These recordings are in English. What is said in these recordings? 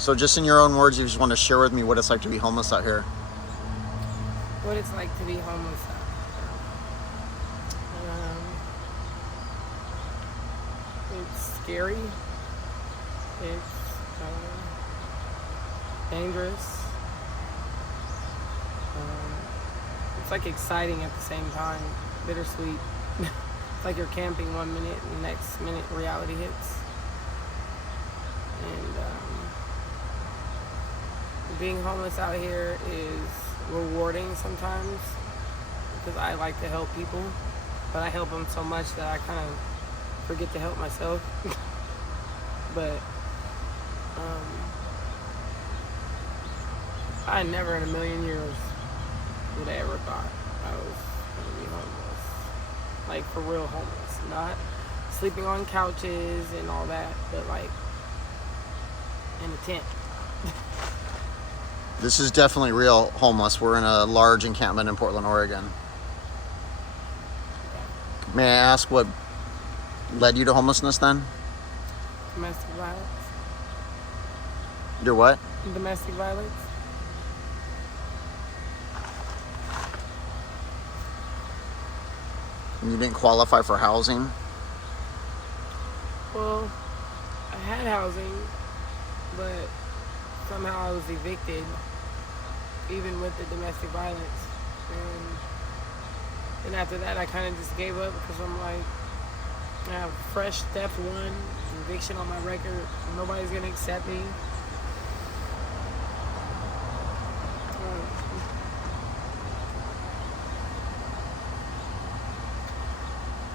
So just in your own words, you just want to share with me what it's like to be homeless out here. What it's like to be homeless. It's scary. It's dangerous. It's like exciting at the same time. Bittersweet. It's like you're camping 1 minute and the next minute reality hits. And being homeless out here is rewarding sometimes because I like to help people, but I help them so much that I kind of forget to help myself. But I never in a million years would have ever thought I was going to be homeless. Like for real homeless. Not sleeping on couches and all that, but like in a tent. This is definitely real homeless. We're in a large encampment in Portland, Oregon. May I ask what led you to homelessness then? Domestic violence. Your what? Domestic violence. You didn't qualify for housing? Well, I had housing, but somehow I was evicted, even with the domestic violence. And then after that, I kind of just gave up because I'm like, I have fresh theft one, eviction on my record. Nobody's going to accept me.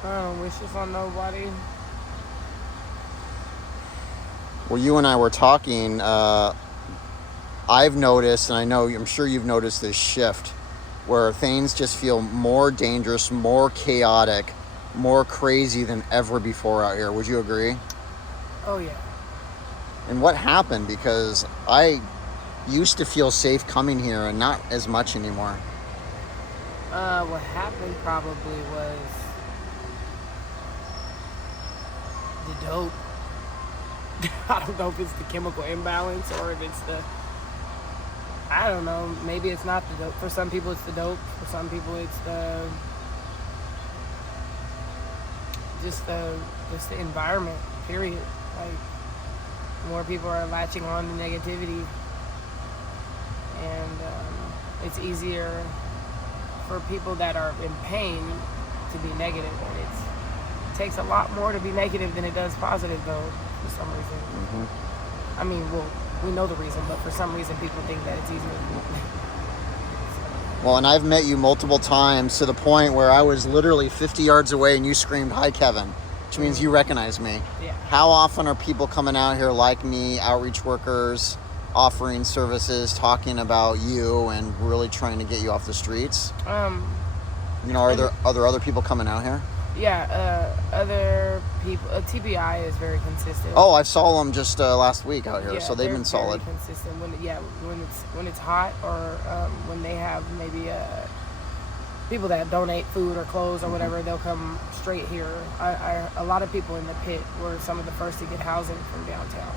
I don't wish this on nobody. Well, you and I were talking. I've noticed, and I'm sure you've noticed this shift where things just feel more dangerous, more chaotic, more crazy than ever before out here. Would you agree? Oh, yeah. And what happened? Because I used to feel safe coming here and not as much anymore. What happened probably was the dope. I don't know if it's the chemical imbalance or if it's I don't know. Maybe it's not the dope. For some people, it's the dope. For some people, it's just the environment. Period. Like more people are latching on to negativity, and it's easier for people that are in pain to be negative. And it takes a lot more to be negative than it does positive, though. For some reason. Mm-hmm. I mean, well, we know the reason, but for some reason people think that it's easier. Well, and I've met you multiple times to the point where I was literally 50 yards away and you screamed, "Hi, Kevin," which means you recognize me. Yeah. How often are people coming out here like me, outreach workers, offering services, talking about you and really trying to get you off the streets? Are there other people coming out here? Yeah, other people. TBI is very consistent. Oh, I saw them just last week out here, Yeah, so they've been solid. Very consistent. When it's hot or when they have maybe people that donate food or clothes or whatever, they'll come straight here. A lot of people in the pit were some of the first to get housing from downtown.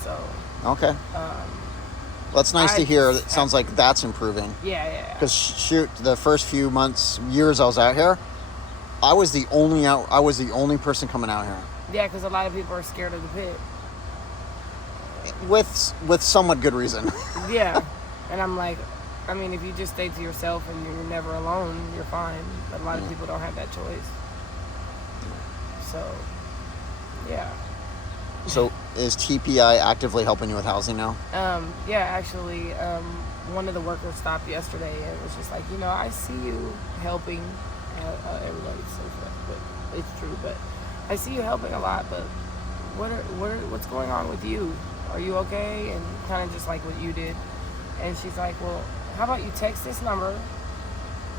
So. Okay. Well, that's nice to hear. It sounds like that's improving. Yeah. Because shoot, the first few years I was out here, I was the only person coming out here. Yeah, because a lot of people are scared of the pit. With somewhat good reason. Yeah, and I'm like, I mean, if you just stay to yourself and you're never alone, you're fine. But a lot of people don't have that choice. So, yeah. So, is TPI actively helping you with housing now? Yeah, actually, one of the workers stopped yesterday and was just like, I see you helping. Everybody says that, but it's true. But I see you helping a lot. But what's going on with you? Are you okay? And kind of just like what you did. And she's like, well, how about you text this number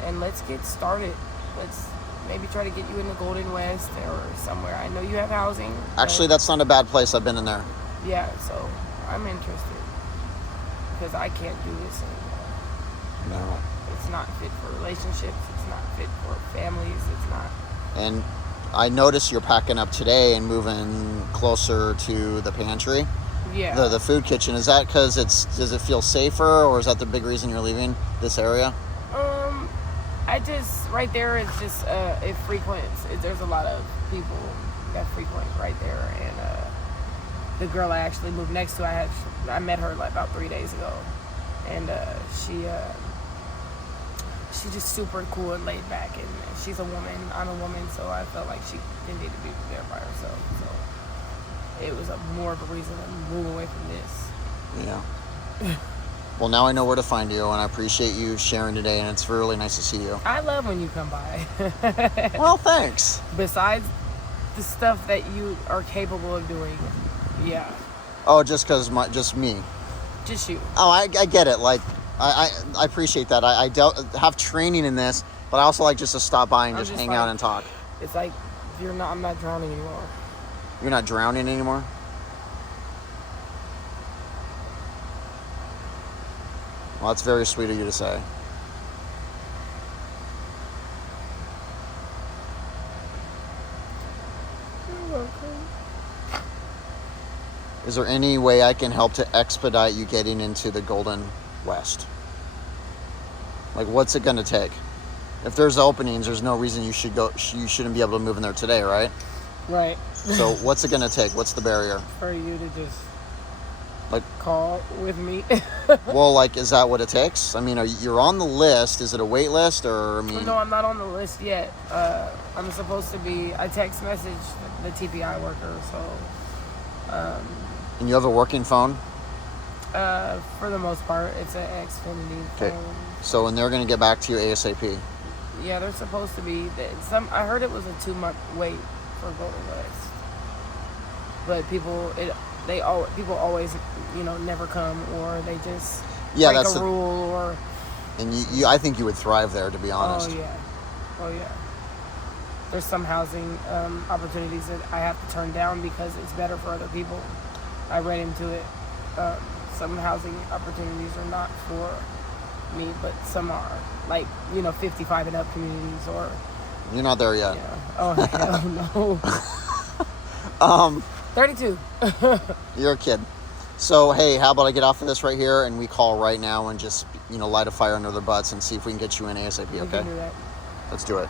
and let's get started. Let's maybe try to get you in the Golden West or somewhere. I know you have housing. Actually, that's not a bad place. I've been in there. Yeah, so I'm interested because I can't do this anymore. No. It's not fit for relationships. It's not fit for families. It's not. And I noticed you're packing up today and moving closer to the pantry. Yeah. The food kitchen. Is that because does it feel safer, or is that the big reason you're leaving this area? I just right there it's just it frequents. There's a lot of people that frequent right there, and the girl I actually moved next to, I met her like about 3 days ago, and she's just super cool and laid back, and she's a woman. I'm a woman, so I felt like she didn't need to be there by herself. So it was more of a reason to move away from this. Yeah. Well, now I know where to find you, and I appreciate you sharing today, and it's really nice to see you. I love when you come by. Well, thanks. Besides the stuff that you are capable of doing, yeah. Oh, just me. Just you. Oh, I get it. Like, I appreciate that. I have training in this, but I also like just to stop by and just hang out and talk. It's like I'm not drowning anymore. You're not drowning anymore? Well, that's very sweet of you to say. You're welcome. Is there any way I can help to expedite you getting into the Golden West? Like, what's it going to take? If there's openings, there's no reason you shouldn't be able to move in there today, right? Right. So what's it going to take? What's the barrier? For you to just like call with me. Well, like, is that what it takes? I mean, you're on the list. Is it a wait list, or I mean? No, I'm not on the list yet. I'm supposed to be. I text message the TPI worker, so. And you have a working phone? For the most part, it's an Xfinity phone. So, and they're going to get back to you ASAP. Yeah, they're supposed to be. I heard it was a 2-month wait for Golden West, but people always, never come, or they just break a rule, or. And I think you would thrive there, to be honest. Oh yeah. There's some housing opportunities that I have to turn down because it's better for other people. I read into it. Some housing opportunities are not for me, but some are. Like, 55 and up communities, or. You're not there yet. Yeah. Oh, hell no. 32. You're a kid. So, hey, how about I get off of this right here and we call right now and just, light a fire under their butts and see if we can get you in ASAP, okay? We can do that. Let's do it.